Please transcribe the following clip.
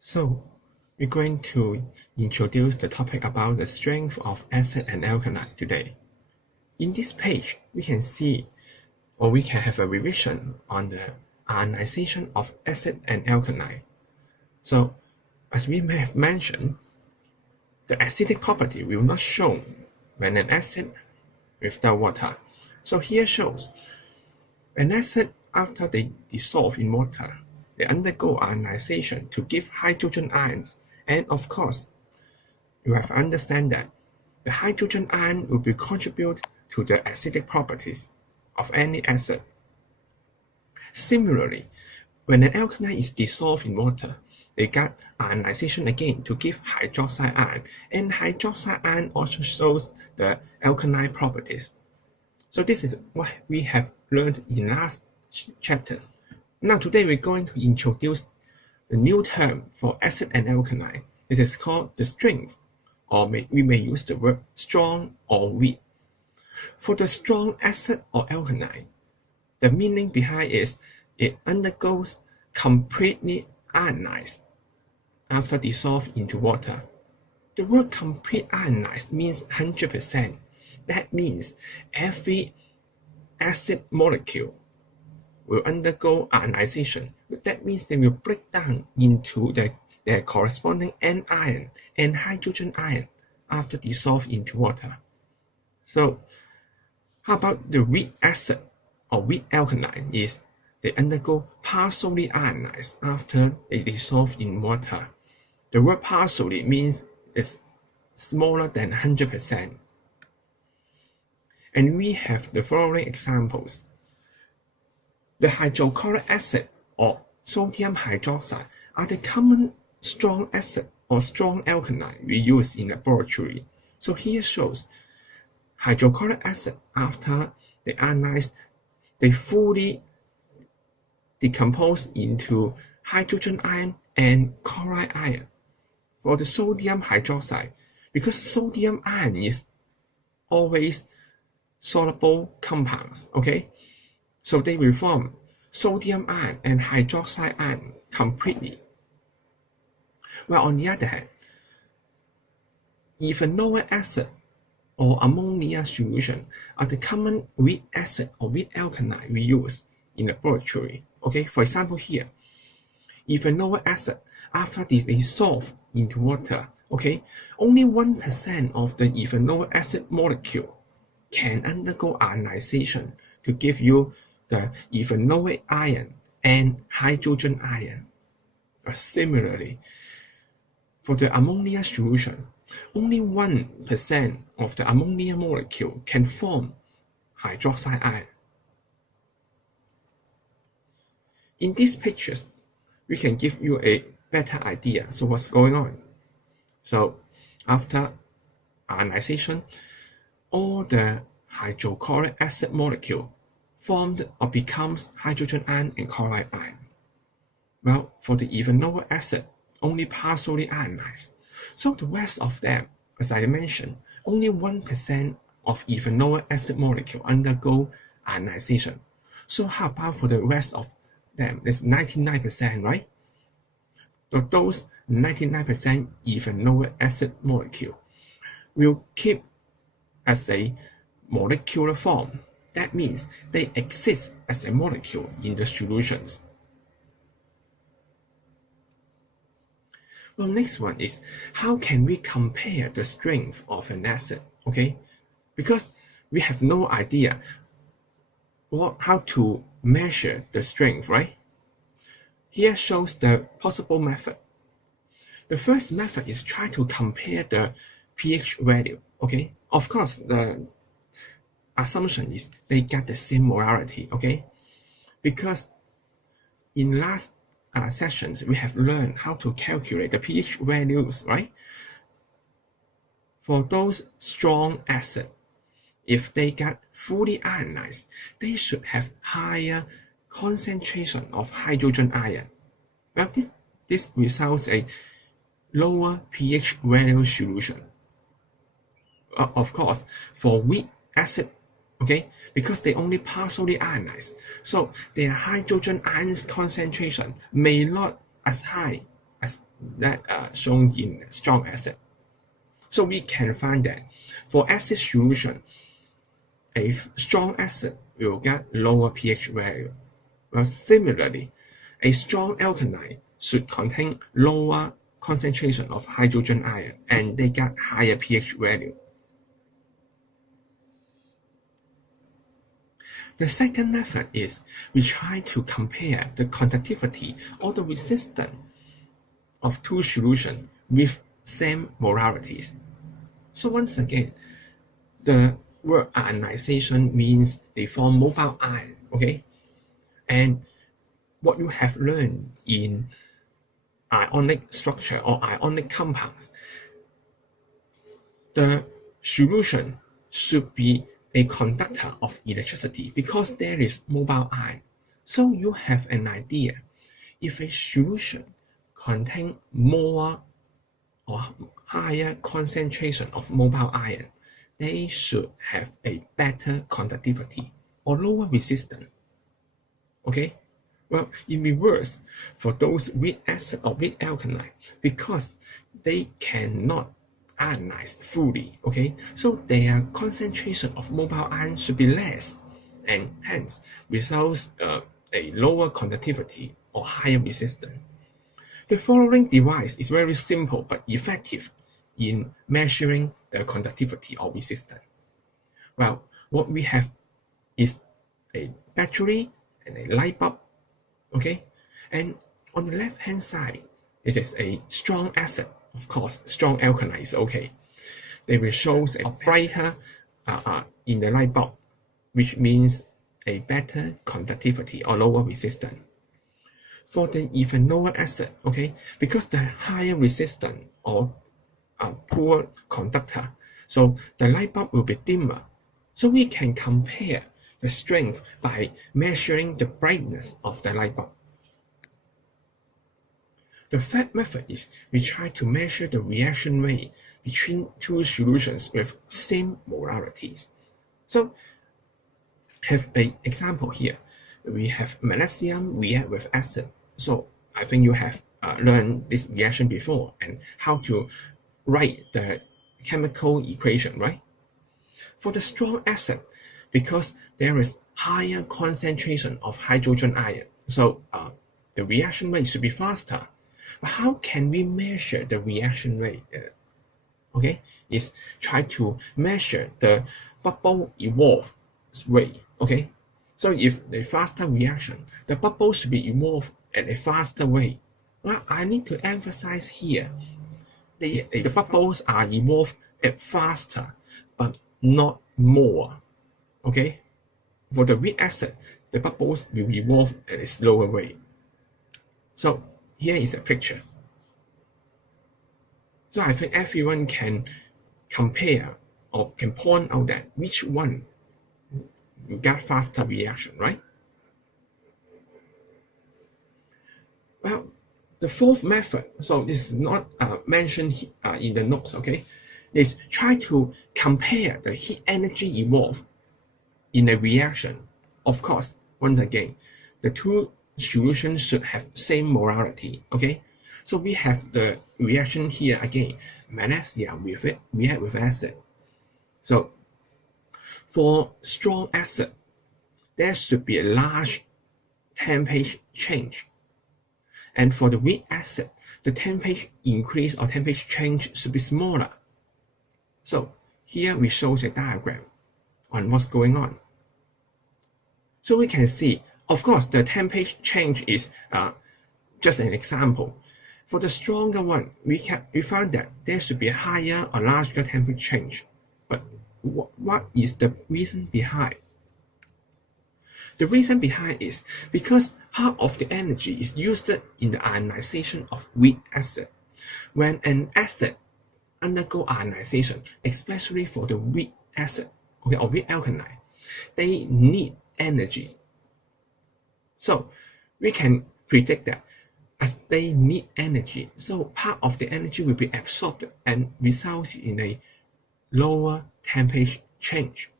So, we're going to introduce the topic about the strength of acid and alkali today. In this page, we can see or we can have a revision on the ionization of acid and alkali. So, as we may have mentioned, the acidic property will not show when an acid without water. So here shows an acid after they dissolve in water, they undergo ionization to give hydrogen ions, and of course, you have to understand that the hydrogen ion will be contribute to the acidic properties of any acid. Similarly, when an alkali is dissolved in water, they get ionization again to give hydroxide ion, and hydroxide ion also shows the alkali properties. So this is what we have learned in last chapters. Now today we're going to introduce the new term for acid and alkali. This is called the strength, or we may use the word strong or weak. For the strong acid or alkali, the meaning behind is it undergoes completely ionized after dissolved into water. The word complete ionized means 100%. That means every acid molecule will undergo ionization. That means they will break down into their corresponding anion and hydrogen ion after dissolved into water. So how about the weak acid or weak alkali is they undergo partially ionized after they dissolve in water. The word partially means it's smaller than 100%. And we have the following examples. The hydrochloric acid or sodium hydroxide are the common strong acid or strong alkali we use in laboratory. So here shows hydrochloric acid after they ionized, they fully decompose into hydrogen ion and chloride ion. For the sodium hydroxide, because sodium ion is always soluble compounds, okay? So they will form sodium ion and hydroxide ion completely. Well, on the other hand, ethanoic acid or ammonia solution are the common weak acid or weak alkali we use in laboratory. Okay, for example here, ethanoic acid after they dissolve into water, okay, only 1% of the ethanoic acid molecule can undergo ionization to give you the ethanoic ion and hydrogen ion. Similarly, for the ammonia solution, only 1% of the ammonia molecule can form hydroxide ion. In these pictures, we can give you a better idea. So what's going on? So after ionization, all the hydrochloric acid molecule formed or becomes hydrogen ion and chloride ion. Well, for the ethanoic acid, only partially ionized. So the rest of them, as I mentioned, only 1% of ethanoic acid molecule undergo ionization. So how about for the rest of them? It's 99%, right? So those 99% ethanoic acid molecule will keep as a molecular form. That means they exist as a molecule in the solutions. Well, next one is how can we compare the strength of an acid? Okay, because we have no idea how to measure the strength, right? Here shows the possible method. The first method is try to compare the pH value. Okay, of course the assumption is they get the same molarity. Okay, because in last sessions we have learned how to calculate the pH values, right? For those strong acid, if they get fully ionized, they should have higher concentration of hydrogen ion. Well, this results a lower pH value solution. Of course, for weak acid, okay, because they only partially ionized, so their hydrogen ion concentration may not as high as that shown in strong acid. So we can find that for acid solution, a strong acid will get lower pH value. Well, similarly, a strong alkali should contain lower concentration of hydrogen ion and they get higher pH value. The second method is we try to compare the conductivity or the resistance of two solutions with same molarities. So once again, the word ionization means they form mobile ion, okay? And what you have learned in ionic structure or ionic compounds, the solution should be a conductor of electricity because there is mobile ion. So you have an idea. If a solution contains more or higher concentration of mobile ion, they should have a better conductivity or lower resistance. Okay? Well, in reverse, for those with acid or with alkali, because they cannot ionize fully, okay? So their concentration of mobile ion should be less, and hence results a lower conductivity or higher resistance. The following device is very simple but effective in measuring the conductivity or resistance. Well, what we have is a battery and a light bulb, okay? And on the left hand side, this is a strong acid. Of course, strong alkali is okay. They will show a brighter in the light bulb, which means a better conductivity or lower resistance. For the ethanoic acid, okay, because the higher resistance or poor conductor, so the light bulb will be dimmer. So we can compare the strength by measuring the brightness of the light bulb. The third method is we try to measure the reaction rate between two solutions with same molarities. So have an example here. We have magnesium react with acid. So I think you have learned this reaction before and how to write the chemical equation, right? For the strong acid, because there is higher concentration of hydrogen ion, so the reaction rate should be faster. But how can we measure the reaction rate? Okay, is try to measure the bubble evolve rate. Okay, so if the faster reaction, the bubble should be evolved at a faster rate. Well, I need to emphasize here, the bubbles are evolved at faster, but not more. Okay, for the weak acid, the bubbles will evolve at a slower rate. So here is a picture. So I think everyone can compare or can point out that which one you get faster reaction, right? Well, the fourth method, so this is not mentioned in the notes, okay, is try to compare the heat energy evolved in a reaction. Of course, once again, the two solutions should have same molarity, okay? So we have the reaction here again, magnesium react with acid. So for strong acid, there should be a large temperature change. And for the weak acid, the temperature increase or temperature change should be smaller. So here we show a diagram on what's going on. So we can see, of course, the temperature change is just an example. For the stronger one, we found that there should be a higher or larger temperature change. But what is the reason behind? The reason behind is because part of the energy is used in the ionization of weak acid. When an acid undergo ionization, especially for the weak acid, okay, or weak alkali, they need energy. So we can predict that as they need energy, so part of the energy will be absorbed and results in a lower temperature change.